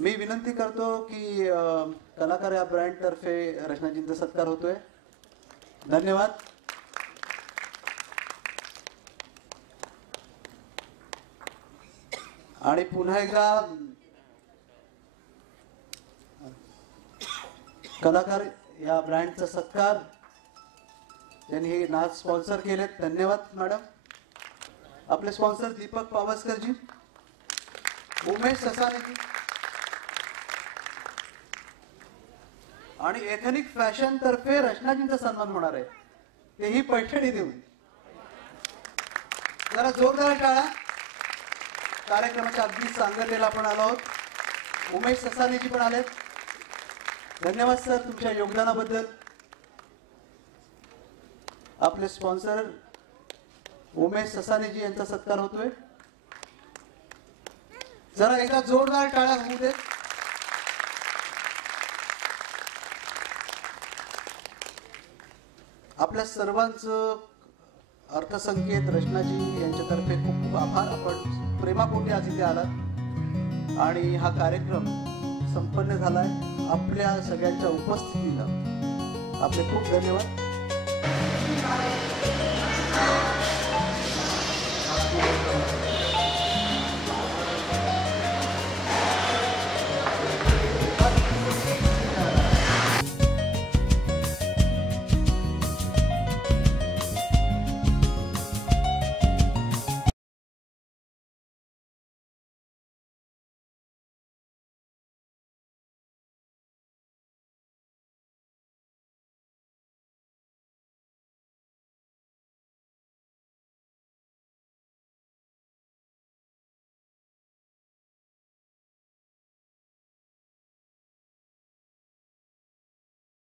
मी विनंती करतो की कलाकार या ब्रँड तर्फे रचनाजींचा सत्कार होतोय. धन्यवाद. आणि पुन्हा एकदा कलाकार या ब्रँडचा सत्कार त्यांनी हे नाच स्पॉन्सर केलेत. धन्यवाद मॅडम. आपले स्पॉन्सर दीपक पावसकरजी, उमेश ससानेजी आणि एथनिक फॅशन तर्फे रचनाजींचा सन्मान होणार आहे, तेही पैठणी देऊन. जरा जोरदार टाळा. कार्यक्रमाच्या अगदी सांगतेला आपण आलो आहोत. उमेश ससानेजी पण आलेत. धन्यवाद सर तुमच्या योगदानाबद्दल. आपले स्पॉन्सर उमेश ससानेजी यांचा सत्कार होतोय. जरा एकदा जोरदार टाळ्या होऊ देत. आपल्या सर्वांचं अर्थसंकेत रचनाजी यांच्यातर्फे खूप खूप आभार. आपण प्रेमापोटी आज इथे आलात आणि हा कार्यक्रम संपन्न झालाय. आपल्या सगळ्यांच्या उपस्थितीला आपले खूप धन्यवाद.